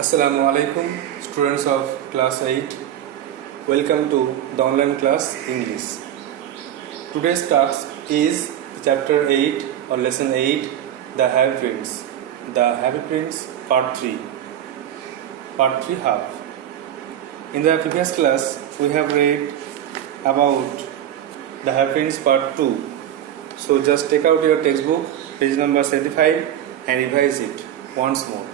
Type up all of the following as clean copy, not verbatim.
Assalamu alaikum, students of class 8. Welcome to the online class English. Today's task is chapter 8 or lesson 8, The Happy Prince. The Happy Prince part 3. Part 3 half. In the previous class, we have read about The Happy Prince part 2. So just take out your textbook, page number 75 and revise it once more.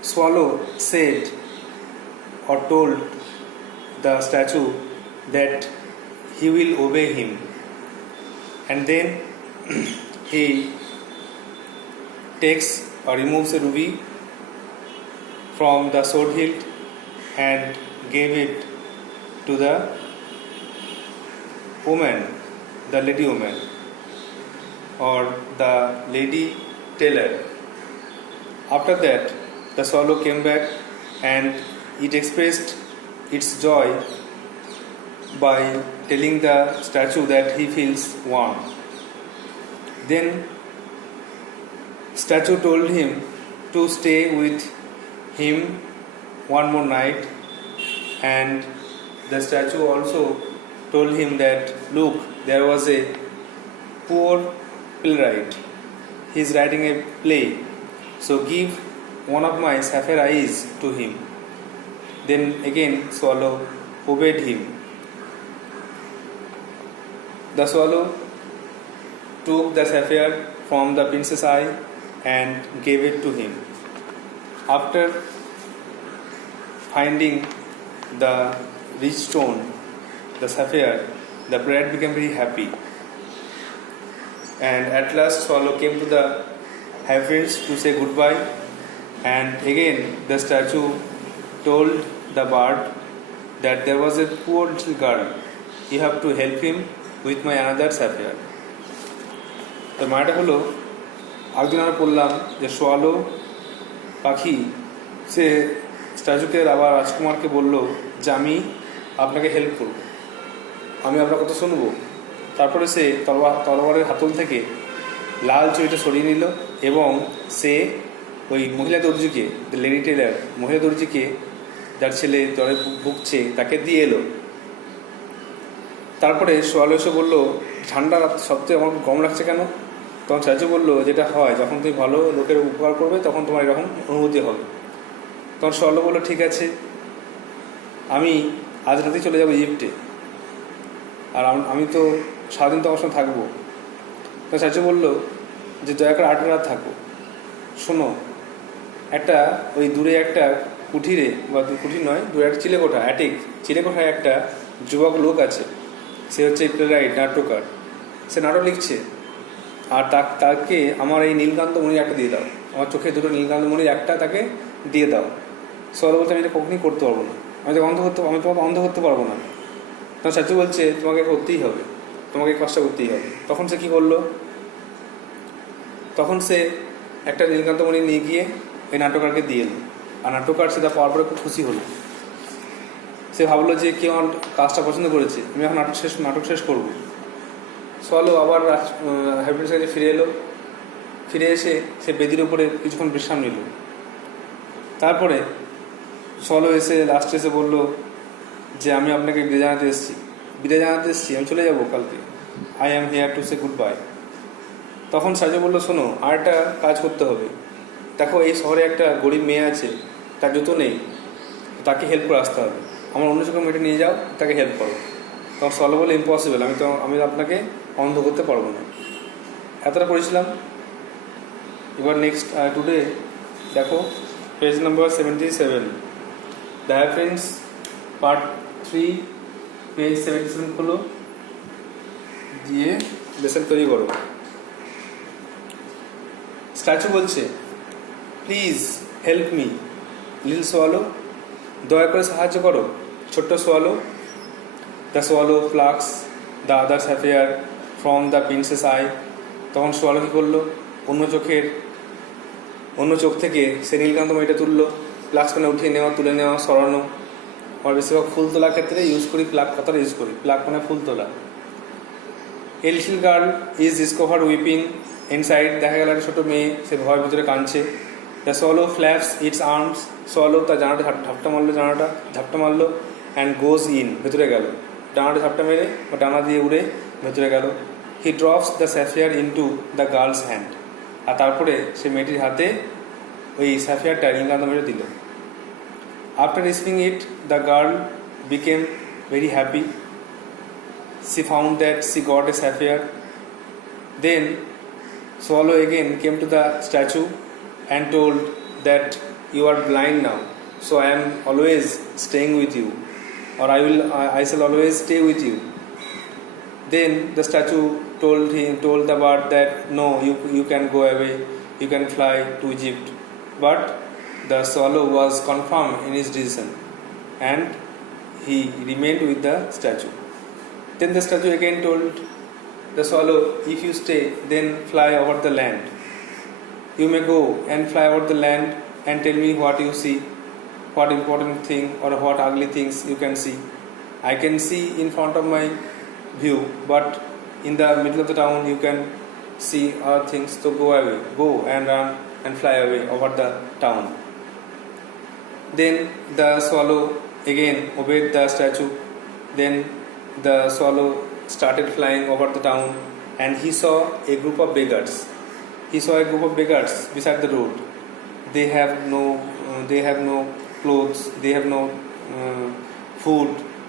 Swallow said or told the statue that he will obey him, and then he takes or removes a ruby from the sword hilt and gave it to the woman, the lady woman or the lady tailor. After that, the swallow came back and it expressed its joy by telling the statue that he feels warm. Then statue told him to stay with him one more night, and the statue also told him that, look, there was a poor playwright. He is writing a play, so give one of my sapphire eyes to him. Then again swallow obeyed him. The swallow took the sapphire from the prince's eye and gave it to him. After finding the rich stone, the sapphire, the bride became very happy. And at last swallow came to the happy prince to say goodbye. And again the statue told the bird that there was a poor little girl, you have to help him with my another sapphire. তো মাটা হলো একদিন আমরা বললাম যে swallow পাখি সে স্ট্যাচুকে আবার রাজকুমারকে বলল যে আমি আপনাকে হেল্প করব, আমি আপনার কথা শুনবো। তারপরে সে তলোয়ারের হাতল থেকে লাল চুড়িটা সরিয়ে নিল এবং সে ওই মহিলা দর্জিকে, লেডি টেলার মহিলা দর্জিকে, যার ছেলে জ্বরে ভুগছে, তাকে দিয়ে এলো। তারপরে সোয়ালো এসে বললো, ঠান্ডা সবচেয়ে আমার গরম লাগছে কেন? তখন চাচু বললো, যেটা হয় যখন তুমি ভালো লোকের উপকার করবে তখন তোমার এরকম অনুভূতি হবে। তখন সোয়ালো বললো, ঠিক আছে, আমি আজ রাতেই চলে যাবো ইজিপ্টে, আর আমি তো সারাদিন তোমার সঙ্গে থাকবো। তখন চাচু বললো যে দয়া করে 8 রাত থাকো। শোনো, একটা ওই দূরে একটা কুঠিরে, বা কুঠির নয়, দূরে একটা চিলেকোঠা, চিলেকোঠায় একটা যুবক লোক আছে, সে হচ্ছে প্লেরাইট, নাট্যকার, সে নাটক লিখছে, আর তাকে আমার এই নীলকান্ত মণির একটা দিয়ে দাও, আমার চোখে দুটো নীলকান্ত মণির একটা তাকে দিয়ে দাও। সবাই বলছে, আমি এটা কখনই করতে পারবো না, আমি তোমাকে অন্ধ করতে পারবো না। তখন চাচু বলছে, তোমাকে করতেই হবে, তোমাকে কষ্ট করতেই হবে। তখন সে কী করলো? তখন সে একটা নীলকান্ত মণি নিয়ে গিয়ে এই নাট্যকারকে দিয়ে এলো, আর নাট্যকার সেটা পাওয়ার পরে খুব খুশি হলো। সে ভাবলো যে কেউ আমার কাজটা পছন্দ করেছে, আমি এখন নাটক শেষ করবো। সোয়ালো আবার হ্যাপিনেসের কাছে ফিরে এলো। ফিরে এসে সে বেদির উপরে কিছুক্ষণ বিশ্রাম নিল। তারপরে সোয়ালো এসে লাস্টে এসে বললো যে আমি আপনাকে বিদায় জানাতে এসেছি, আমি চলে যাবো কালকে, I am hair to say good bye. তখন সাজু বললো, শোনো, আর একটা কাজ করতে হবে। দেখো, এই শহরে একটা গরিব মেয়ে আছে, তার জুতো নেই, তাকে হেল্প করে আসতে হবে, আমার অন্য চোখে মেয়েটা নিয়ে যাও, তাকে হেল্প করো। তখন সলো বলে, ইম্পসিবল, আমি আপনাকে অন্ধ করতে পারবো না। এতটা করেছিলাম। এবার নেক্সট টুডে দেখো page number 77, the happy prince part 3, page 77 খোলো, দিয়ে লেসন তৈরি করো। স্ট্যাচু বলছে, please help me little swallow, দয়া করে সাহায্য করো ছোট্ট swallow. The swallow plucks the other sapphire from the princess eye. তখন সোয়ালো কী করলো? অন্য চোখ থেকে সে নীলকান্ত মণিটা তুললো, প্লাক্স মানে উঠিয়ে নেওয়া, তুলে নেওয়া, সরানো। আর বেশিরভাগ ফুল তোলার ক্ষেত্রে ইউজ করি প্লাক, কথাটা ইউজ করি, প্লাক মানে ফুল তোলা। A little girl is discovered weeping inside. দেখা গেল একটা ছোটো মেয়ে, সে ভয়ের ভিতরে কাঁদছে। The swallow flaps it's arms, swallow তার জানাটা ঝাপটা মারলো অ্যান্ড গোজ ইন, ভেতরে গেল, ডানাটা ঝাপটা মেরে বা ডানা দিয়ে উড়ে ভেতরে গেল। He drops the sapphire into the girl's hand, আর তারপরে সে মেয়েটির হাতে ওই স্যাফিয়ারটা নীলকান্ত মেরে দিল। After receiving it the girl became very happy, she found that she got a sapphire. Then Swallow again came to the statue and told that you are blind now, so I am always staying with you, or I shall always stay with you. Then the statue told the bird that no, you can go away, you can fly to Egypt. But the swallow was confirmed in his decision and he remained with the statue. Then the statue again told the swallow, if you stay, then fly over the land. You may go and fly over the land and tell me what you see, what important thing or what ugly things you can see. I can see in front of my view, but in the middle of the town you can see other things, so go away, go and run and fly away over the town. Then the swallow again obeyed the statue. Then the swallow started flying over the town and he saw a group of beggars. He saw a group of beggars beside the road. They have no clothes, they have no food.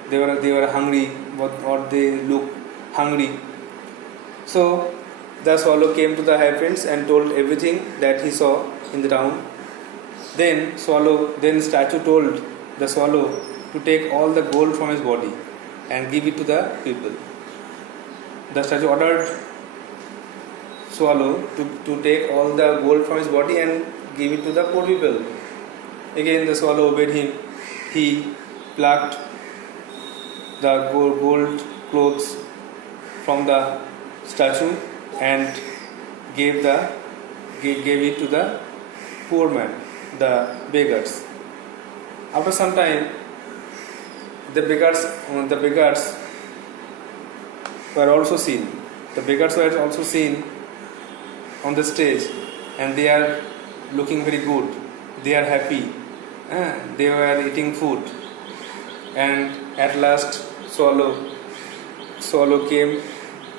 They were hungry, or they look hungry. So the swallow came to the high prince and told everything that he saw in the town. Then statue told the swallow to take all the gold from his body and give it to the people. The statue ordered swallow to take all the gold from his body and give it to the poor people. Again the swallow obeyed him. He plucked the gold clothes from the statue and gave it to the poor man, the beggars. After some time, the beggars were also seen. The beggars were also seen on the stage, and they are looking very good. They are happy. They were eating food, and at last swallow came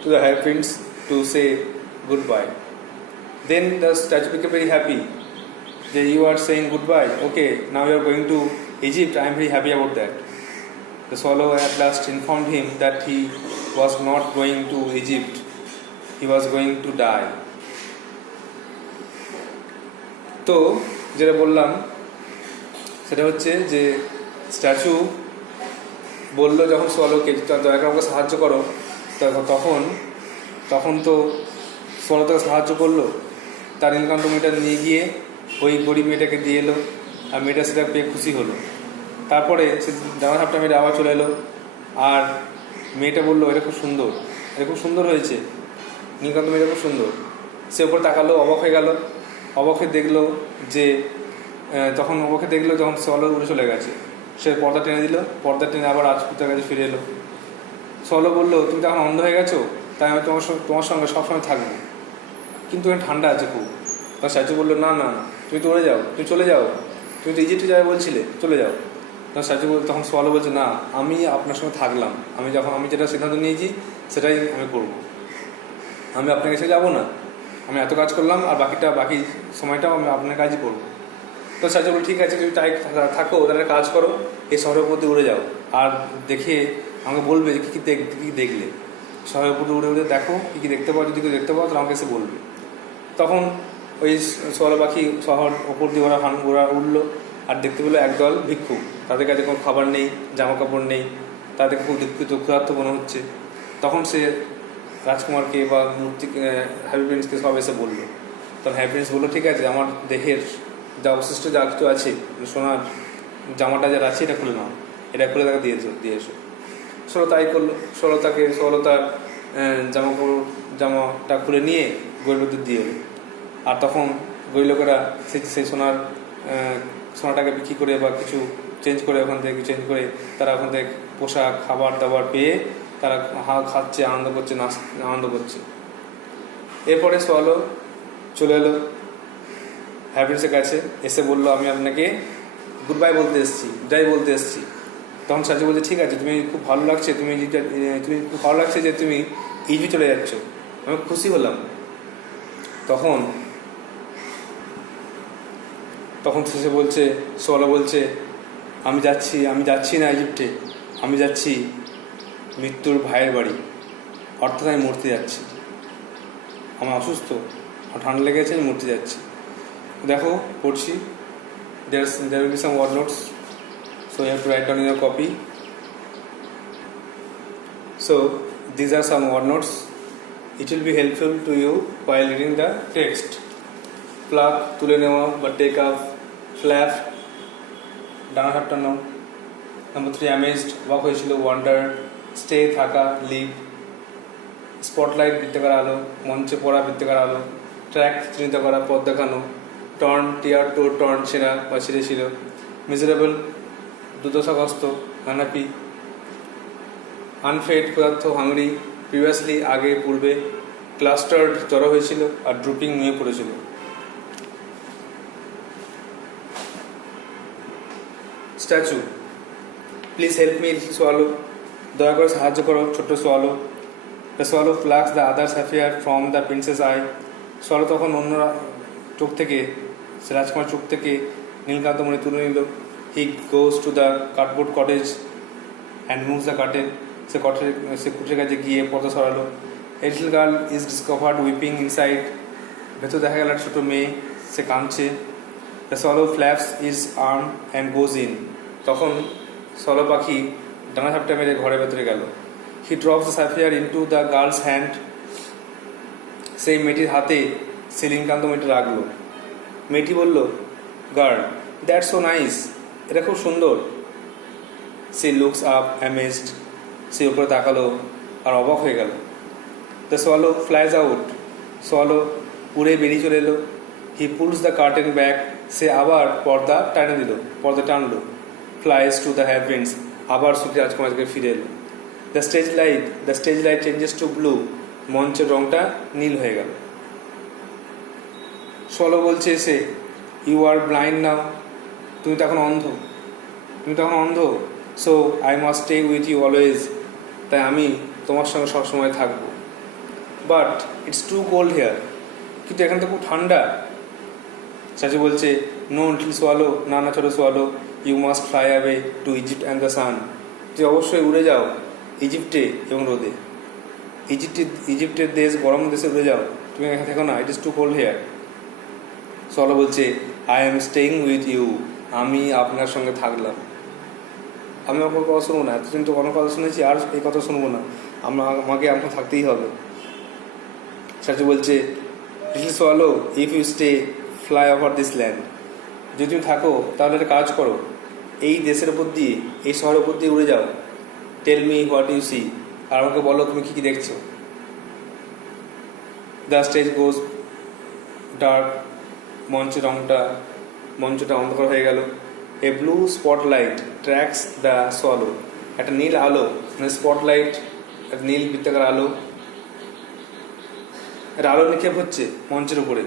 to the high prince to say goodbye. Then the statue became very happy. That you are saying goodbye. Okay, now you are going to Egypt. I am very happy about that. The swallow at last informed him that he was not going to Egypt. He was going to die. তো যেটা বললাম সেটা হচ্ছে যে statue বললো যখন সোয়ালোকে দয়া করে আমাকে সাহায্য করো, তখন তো সোয়ালো তাকে সাহায্য করলো, তার নীলকান্ত মেয়েটা নিয়ে গিয়ে ওই গরিব মেয়েটাকে দিয়ে এলো, আর মেয়েটা সেটা পেয়ে খুশি হলো। তারপরে সে জামা ঝাপটা মেয়েটা আবার চলে এলো, আর মেয়েটা বললো এটা খুব সুন্দর হয়েছে, নীলকান্ত মেয়েটা খুব সুন্দর। সে ওপর তাকালো, অবাক হয়ে গেল, অবাকে দেখলো যখন সোয়ালো উড়ে চলে গেছে। সে পর্দা টেনে দিল, পর্দা টেনে আবার রাজপুতের কাছে ফিরে এলো। সোয়ালো বললো তুমি তো এখন অন্ধ হয়ে গেছো, তাই আমি তোমার সঙ্গে সবসময় থাকবো, কিন্তু এখানে ঠান্ডা আছে খুব। তখন স্ট্যাচু বললো না, তুমি তো উড়ে যাও, তুমি চলে যাও, তুমি তো ইজিপ্টে যাবে বলছিলে, চলে যাও। তখন সোয়ালো বলছে না, আমি আপনার সঙ্গে থাকলাম, আমি যেটা সিদ্ধান্ত নিয়েছি সেটাই আমি করবো, আমি আপনার কাছে যাবো না, আমি এত কাজ করলাম আর বাকি সময়টাও আমি আপনার কাজই করবো। তো স্ট্যাচু বলল ঠিক আছে, তুমি তাই থাকো, তাহলে কাজ করো, এই শহরের উপর দিয়ে উড়ে যাও, আর দেখে আমাকে বলবে যে কী দেখলে, শহরের উপর উড়ে দেখো কী দেখতে পাও, যদি কেউ দেখতে পাও তাহলে আমাকে এসে বলবে। তখন ওই সোয়ালো পাখি শহর ওপর দিয়ে ওরা উঠলো, আর দেখতে পেলো একদল ভিক্ষুক, তাদের কাছে কোনো খাবার নেই, জামা কাপড় নেই, তাদেরকে খুব দুঃখিত ক্ষুধার্ত মনে হচ্ছে। তখন সে রাজকুমারকে বা হ্যাপি প্রিন্সকে সব এসে বললো। তখন হ্যাপি প্রিন্স বললো ঠিক আছে, আমার দেহের যা অবশিষ্ট যা কিছু আছে, সোনার জামাটা যারা আছে এটা খুলে নাও, এটা খুলে তাকে দিয়ে এসো। তাই করলো। সোয়ালো তার জামাটা খুলে নিয়ে গরিবদের দিয়ে এলো। আর তখন গরিব লোকেরা সেই সোনাটাকে বিক্রি করে বা কিছু চেঞ্জ করে তারা ওখান থেকে পোশাক খাবার দাবার পেয়ে তারা খাচ্ছে, আনন্দ করছে। এরপরে সোয়ালো চলে এলো হ্যাবিটসের কাছে এসে বললো আমি আপনাকে গুড বাই বলতে এসেছি, বিদায় বলতে এসেছি। তখন সাজি বলছে ঠিক আছে, তুমি খুব ভালো লাগছে, তুমি খুব ভালো লাগছে যে তুমি ইজিপ্ট চলে যাচ্ছ, আমি খুশি হলাম। তখন সে বলছে, সোয়ালো বলছে আমি যাচ্ছি না ইজিপ্টে, আমি যাচ্ছি মৃত্যুর ভাইয়ের বাড়ি, অর্থাৎ আমি মরতে যাচ্ছি, আমার অসুস্থ, আমার ঠান্ডা লেগেছে, আমি মরতে যাচ্ছি। দেখো পড়ছি, there will be some word notes, so you have to write down in your copy. So these are some word notes. It will be helpful to you while reading the text. Plug তুলে নেওয়া বা take up, flap ডানা হাঁটানো। Number 3 amazed অবাক হয়েছিল, wonder stay থাকা, leave. Spotlight বৃত্তাকার আলো, মঞ্চে পড়া বৃত্তাকার আলো। ট্র্যাক চিহ্নিত করা, পথ দেখানো। টর্ন টিয়ার টু টর্ন ছেঁড়া বা ছিঁড়েছিল। Miserable দুর্দশাগ্রস্ত, unhappy. আনফেড ক্ষুধার্ত, হাংরি। প্রিভিয়াসলি আগে পূর্বে। ক্লাস্টার্ড জড়ো হয়েছিল আর ড্রুপিং নিয়ে পড়েছিল। Statue please help me little swallow, দয়া করে সাহায্য করো ছোট্ট swallow. The swallow plucks the other sapphire from the princess eye. Swallow তখন অন্য চোখ থেকে, রাজকুমার চোখ থেকে নীলকান্তমণি তুলে নিল। He goes to the cardboard cottage and moves the curtain. সে কুটির কাছে গিয়ে পর্দা সরালো। A little girl is discovered weeping inside. ভেতর দেখা গেল একটা ছোটো মেয়ে, সে কাঁদছে। The swallow flaps his arm and goes in. তখন সোয়ালো পাখি ডানা ঝাপটা মেরে ঘরের ভেতরে গেল। He drops the sapphire into the girl's hand. সেই মেয়েটির হাতে সে নীলকান্তমণিটা রাখলো। মেয়েটি বলল, গার্ল দ্যাটস সো নাইস, এটা খুব সুন্দর। সে লুকস আপ অ্যামেজড, সে উপরে তাকালো আর অবাক হয়ে গেল। The swallow flies out, swallow উড়ে বেরিয়ে চলে এলো। হি পুলস দ্য কার্টেন ব্যাক, সে আবার পর্দা টানলো। ফ্লাইজ টু দ্য হ্যাভেন্স, আবার সুখী রাজকুমারকে ফিরে এলো। The stage light changes to blue, মঞ্চের রংটা নীল হয়ে গেল। সোয়ালো বলছে এসে, ইউ আর ব্লাইন্ড নাও, তুমি তো এখন অন্ধ। So I must stay with you always, তাই আমি তোমার সঙ্গে সবসময় থাকবো। But it's too cold here, কিন্তু এখানে তো খুব ঠান্ডা। চাচু বলছে, নো লিটল সোয়ালো, না ছোট swallow, you must fly away to Egypt and the sun. তুই অবশ্যই উড়ে যাও ইজিপ্টে এবং রোদে। ইজিপ্টের দেশ, গরম দেশে উড়ে যাও, তুমি এখানে থেকো না, it is too cold here. Swallow বলছে, I am staying with you, আমি আপনার সঙ্গে থাকলাম। আমি আপনার কথা শুনবো না, এতদিন তো অনেক কথা শুনেছি, আর এই কথা শুনবো না, আমাকে আপনার থাকতেই হবে। চাচু বলছে, little swallow, if you stay fly over this land, যদি তুমি থাকো তাহলে একটা কাজ করো, এই দেশের উপর দিয়ে, এই শহরের উপর দিয়ে উড়ে যাও। Tell me what you see, আর আমাকে বলো তুমি কী কী দেখছো। দ্য স্টেজ গোজ ডার্ক, মঞ্চটা অন্ধকার হয়ে গেল। A blue spotlight tracks the swallow, একটা নীল আলো, মানে স্পটলাইট, একটা নীল বৃত্তাকার আলো, একটা আলো নিক্ষেপ হচ্ছে মঞ্চের উপরে।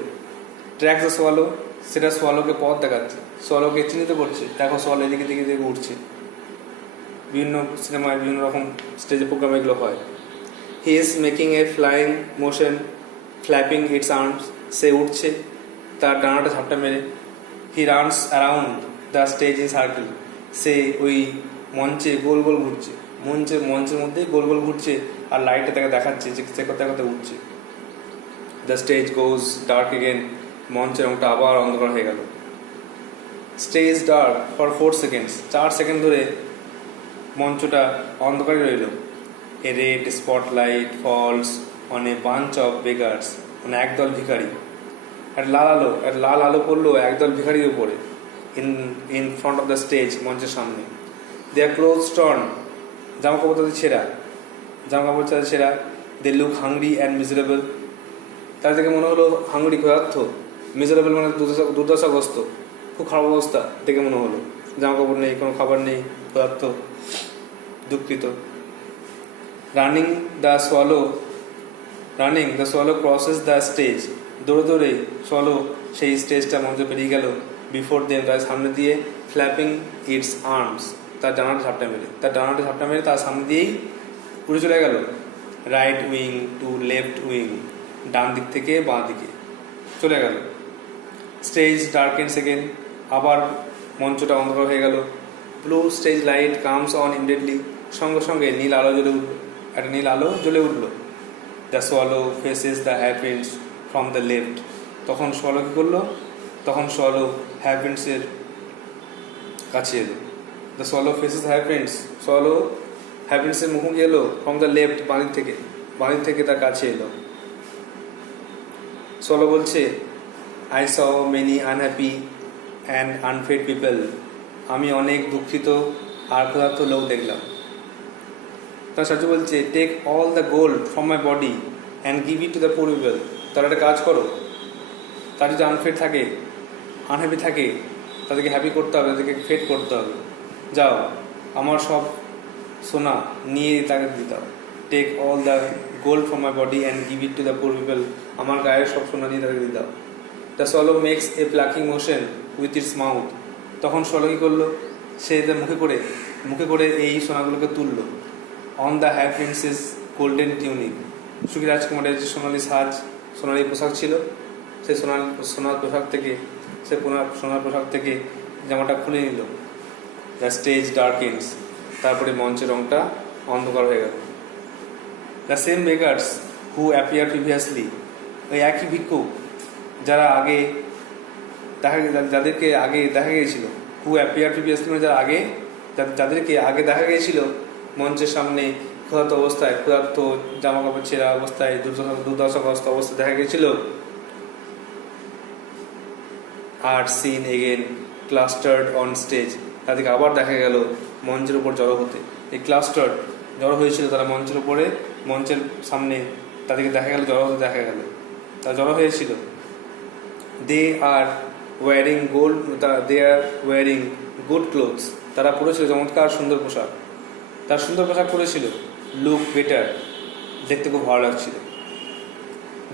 ট্র্যাক্স দ্য সোয়ালো, সেটা সোয়ালোকে পথ দেখাচ্ছে, সোয়ালোকে চিহ্নিত করছে। দেখো সোয়ালো এদিকে দিকে দিকে উঠছে। বিভিন্ন সিনেমায় বিভিন্ন রকম স্টেজে প্রোগ্রাম এগুলো হয়। He is making a flying motion, flapping its arms, সে উঠছে তার ডানাটা ঝাপটা মেরে। He runs around the stage in circle, সে ওই মঞ্চে গোল গোল ঘুরছে, মঞ্চের মধ্যেই গোল গোল ঘুরছে, আর লাইটে তাকে দেখাচ্ছে যে সে কোথায় কোথায় উঠছে। The stage goes dark again, মঞ্চের রংটা আবার অন্ধকার হয়ে গেল। Stage dark for 4 seconds, 4 second ধরে মঞ্চটা অন্ধকারে রইল। A red spotlight falls on a bunch of beggars, মানে একদল ভিখারি। লাল আলো পড়লো একদল ভিখারির উপরে। In front of the stage, মঞ্চের সামনে। দেয়ার ক্লোথস টর্ন, জামা কাপড় তাদের ছেঁড়া। They look hungry and miserable, তার থেকে মনে হলো হাংরি, ক্ষুধার্ত। মিজারেবল মানে দুর্দশাগ্রস্ত, খুব খারাপ অবস্থা দেখে মনে হলো। জামা কাপড় নেই, কোনো খাবার নেই, ক্ষুধার্ত, দুঃখিত। Running the swallow crosses the stage, দৌড়ে সোয়ালো সেই স্টেজটা মঞ্চ পেরিয়ে গেল। বিফোর দেম, তার সামনে দিয়ে ফ্ল্যাপিং ইটস আর্মস, তার ডানাটা ঝাপটা মেরে তার সামনে দিয়েই উড়ে চলে গেল। Right wing to left wing, ডান দিক থেকে বাঁ দিকে চলে গেল। স্টেজ ডার্কেন্স এগেন, আবার মঞ্চটা অন্ধকার হয়ে গেল। Blue stage light comes on immediately, সঙ্গে সঙ্গে নীল আলো জ্বলে উঠল, একটা নীল আলো জ্বলে উঠল। The swallow faces the happiness from the left, তখন সোয়ালো কী করলো? তখন সোয়ালো হ্যাপিন্সের কাছে এলো। The swallow faces the happiness, swallow হ্যাপিন্সের মুখোমুখি এলো। ফ্রম দ্য লেফট, বাঁদিক থেকে তার কাছে এলো। সোয়ালো বলছে, I saw many unhappy and আনফেড people, আমি অনেক দুঃখিত আর ক্ষুধার্ত লোক দেখলাম। তার সাথে বলছে, take all the gold from my body and give it to the poor people, তারা একটা কাজ করো, তার যদি আনফেড থাকে, আনহ্যাপি থাকে, তাদেরকে হ্যাপি করতে হবে, তাদেরকে ফেড করতে হবে। যাও, আমার সব সোনা নিয়ে তাকে দিতে হবে। Take all the gold from my body and give it to the poor people, আমার গায়ের সব সোনা নিয়ে তাদেরকে দিতে হবে। The swallow makes a plucking motion with its mouth, তখন সোয়ালো কী করলো? সে মুখে করে এই সোনাগুলোকে তুললো। On the happy prince's golden tunic, সুখী রাজকুমারের যে সোনালি সাজ, সোনালি পোশাক ছিল, সেই সোনার পোশাক থেকে জামাটা খুলে নিল। দ্য স্টেজ ডার্কেন্স, তারপরে মঞ্চের রংটা অন্ধকার হয়ে গেল। The same beggars who appear previously, ওই একই ভিক্ষুক যাদেরকে আগে দেখা গিয়েছিল, হু অ্যাপিয়ার প্রিভিয়াসলি মানে যাদেরকে আগে দেখা গিয়েছিল মঞ্চের সামনে ক্ষুধার্ত অবস্থায়, ক্ষুধার্ত জামা কাপড় ছেঁড়া অবস্থায়, দুর্দশাগ্রস্ত অবস্থায় দেখা গিয়েছিল। Are seen again clustered on stage, তাদেরকে আবার দেখা গেল মঞ্চের উপর জড়ো হতে। এই ক্লাস্টার্ড, জড়ো হয়েছিল তারা মঞ্চের উপরে, মঞ্চের সামনে তাদেরকে দেখা গেল জড়ো হতে দেখা গেল, তারা জড়ো হয়েছিল। দে আর ওয়ারিং গুড ক্লোথস, তারা পরেছিল চমৎকার সুন্দর পোশাক, তার সুন্দর পোশাক পরেছিল। লুক বেটার, দেখতে খুব ভালো লাগছিল।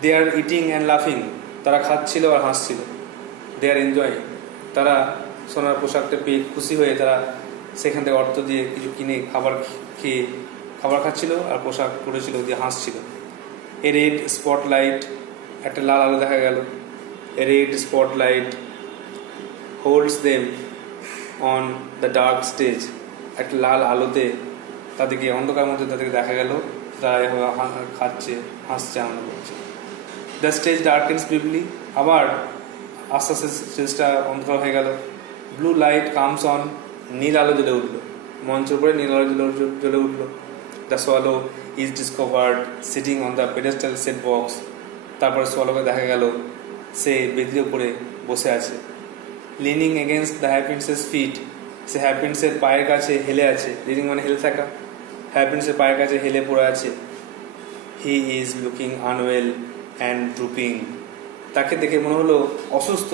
দে আর ইটিং অ্যান্ড লাফিং, তারা খাচ্ছিল আর হাসছিল। দে আর এনজয়িং, তারা সোনার পোশাকটা পেয়ে খুশি হয়ে তারা সেখান থেকে অর্থ দিয়ে কিছু কিনে খাবার খাচ্ছিল আর পোশাক পরেছিল, দিয়ে হাসছিল। এ রেড স্পটলাইট, একটা লাল আলো দেখা গেল। A red spotlight holds them on the dark stage, একটা লাল আলোতে তাদেরকে, অন্ধকার মধ্যে তাদেরকে দেখা গেল, তারা এভাবে খাচ্ছে, হাসছে, আনন্দ করছে। দ্য স্টেজ ডার্কেন্স ব্রিফলি, আবার আস্তে আস্তে স্টেজটা অন্ধকার হয়ে গেল। ব্লু লাইট কামস অন, নীল আলো জ্বলে উঠল, মঞ্চের উপরে নীল আলো জ্বলে উঠল। The swallow is discovered sitting on the pedestal set box, তারপরে সোয়ালোকে দেখা গেল সে বেদির উপরে বসে আছে। Leaning against the happy prince's feet, সে হ্যাপিন্সের পায়ের কাছে হেলে আছে। লিনিং মানে হেলে থাকা, হ্যাপিন্সের পায়ের কাছে হেলে পড়ে আছে। He is looking unwell and drooping, তাকে দেখে মনে হলো অসুস্থ,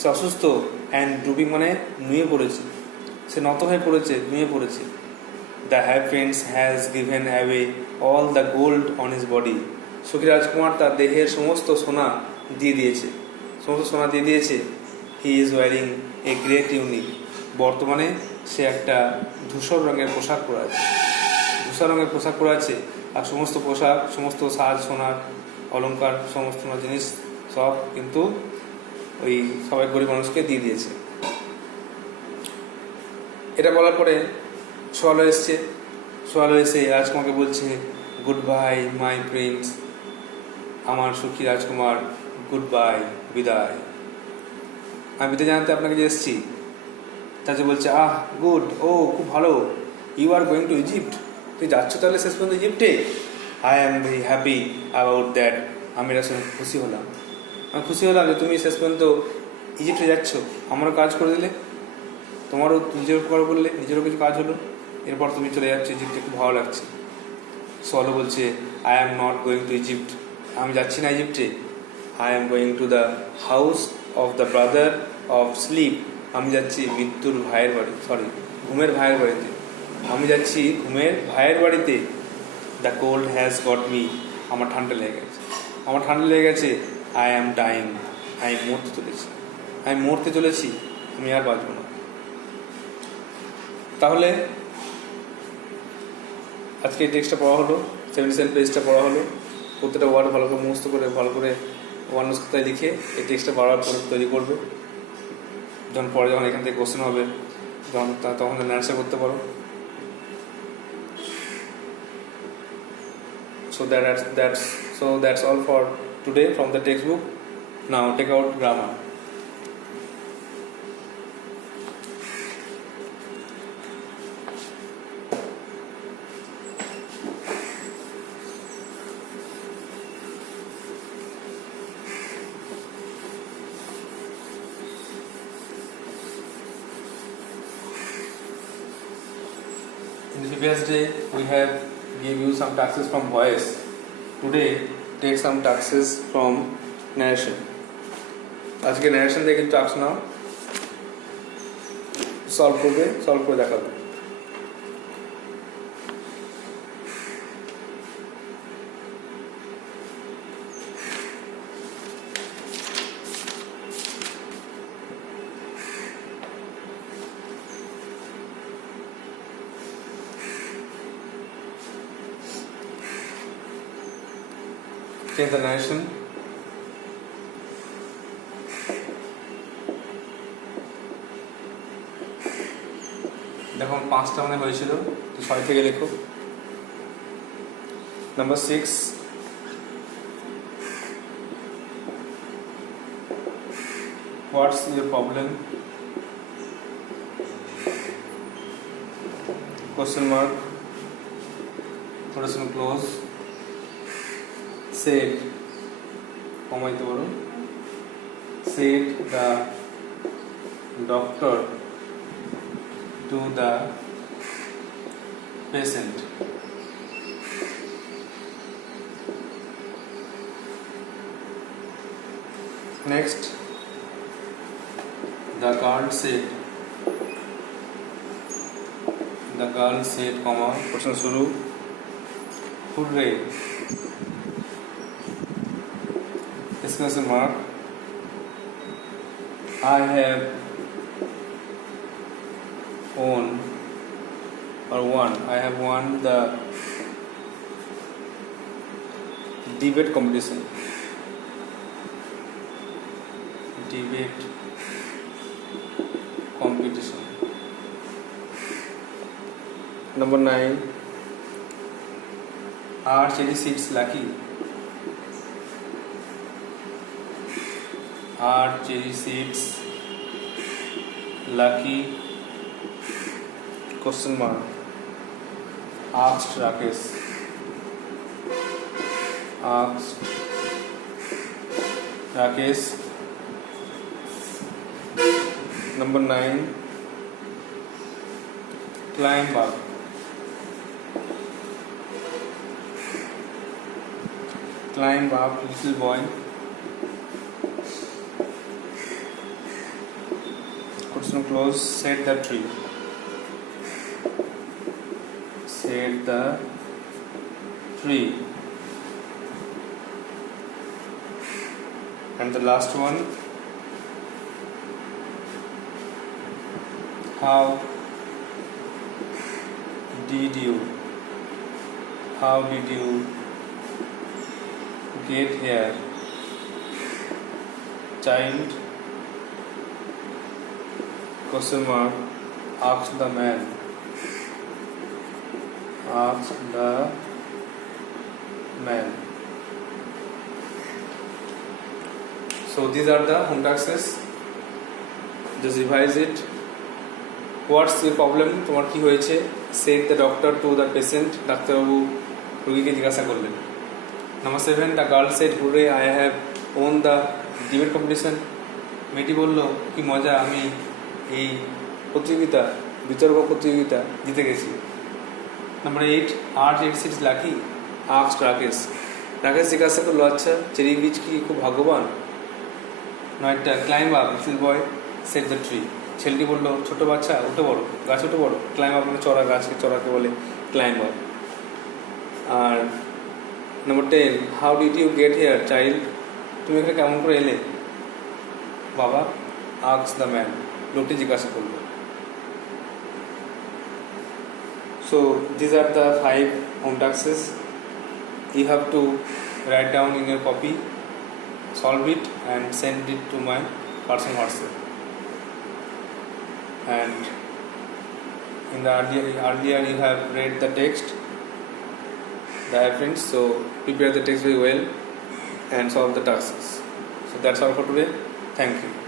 সে অসুস্থ। অ্যান্ড ড্রুপিং মানে নুয়ে পড়েছে, সে নত হয়ে পড়েছে, নুয়ে পড়েছে। The হ্যাপিন্স has given away all the gold on his body, সুখী রাজকুমার তার দেহের সমস্ত সোনা দিয়ে দিয়েছে। He is wearing a grey tunic, বর্তমানে সে একটা ধূসর রঙের পোশাক পরে আছে। আর সমস্ত সাজ, সোনার অলংকার, সমস্ত জিনিস সব কিন্তু ওই সবাই গরিব মানুষকে দিয়ে দিয়েছে। এটা বলার পরে সোয়ালো এসে রাজকুমারকে বলছে, গুড বাই মাই প্রিন্স, আমার সুখী রাজকুমার, গুড বাই, বিদায়। আমি বিদায় জানাতে আপনাকে যে এসেছি। তাকে বলছে, গুড, খুব ভালো, you are going to Egypt, তুই যাচ্ছ তাহলে শেষ পর্যন্ত ইজিপ্টে। I am very happy about that, আমি এটা শুনে খুশি হলাম যে তুমি শেষ পর্যন্ত ইজিপ্টে যাচ্ছ, আমারও কাজ করে দিলে, তোমারও নিজের উপকার করলে, নিজেরও কিছু কাজ হলো, এরপর তুমি চলে যাচ্ছ ইজিপ্টে, খুব ভালো লাগছে। সোয়ালো বলছে, I am not going to Egypt, আমি যাচ্ছি না ইজিপ্টে। I am going to the house of the brother of sleep, আমি যাচ্ছি ঘুমের ভাইয়ের বাড়িতে, the cold has got me, আমার ঠান্ডা লেগে গেছে। আই অ্যাম ডাইং, আমি মরতে চলেছি, আমি আর বাঁচব না। তাহলে আজকে এই টেক্সটটা পড়া হলো, 77 পেজটা পড়া হলো। প্রত্যেকটা ওয়ার্ড ভালো করে মুখস্থ করে ভালো করে ওয়ার্ড খাতায় লিখে এই টেক্সটটা বারবার করে তৈরি করবে। যখন এখান থেকে কোশ্চেন হবে তখন অ্যান্সার করতে পারো। So that's all for today from the textbook. Now take out grammar. In the previous day, we have give you some taxes from voice. Today, take some taxes from narration. আজকে narration থেকে কিছু task নাও, solve করে দেখাবে। Change the narration. দেখো 5টা মানে হয়েছিল, 6 থেকে লেখো। Number 6, what's your problem? Question mark, quotation close, said, কমাইতে পারো, said the doctor to the patient. Next, the girl said, comma, question शुरू, hooray, exclamation mark, I have won the debate competition. Number 9, are cherry seeds lucky? Are cherry seeds lucky? Question mark, asked Rakesh. Number 9, climb up. Little boy. Question close, set the tree. And the last one, how did you get here? Child, question mark, asked the man. So these are the home taxes. Just revise it. What's your problem? তোমার কি হয়েছে? Said the doctor to the patient. ডাক্তারবাবু রোগীকে জিজ্ঞাসা করলেন। Number 7, the girl said, hooray, I have won the debate competition. মেয়েটি বলল, কি মজা, আমি এই বিতর্ক প্রতিযোগিতা জিতে গেছি। Number 8, are cherry seeds lucky? Asked Rakesh জিজ্ঞাসা করলো, আচ্ছা চেরি বীজ কি খুব ভাগ্যবান? 9টা, climb up, little boy said the tree. ছেলেটি বলল, ছোট বাচ্চা উঠে পড়ো, গাছ উঠে পড়ো। climb up মানে চড়াকে বলে climb up. R Number 10, how did you get here, child? তুমি এখানে কেমন করে এলে? বাবা আস্ক দ্য ম্যান, লোকটি জিজ্ঞাসা করলো। So these are the 5 home taxes. You have to write down in your copy, solve it and send it to my personal WhatsApp. And in the earlier you have read the text, the reference, so prepare the text very well and solve the tasks. So that's all for today. Thank you.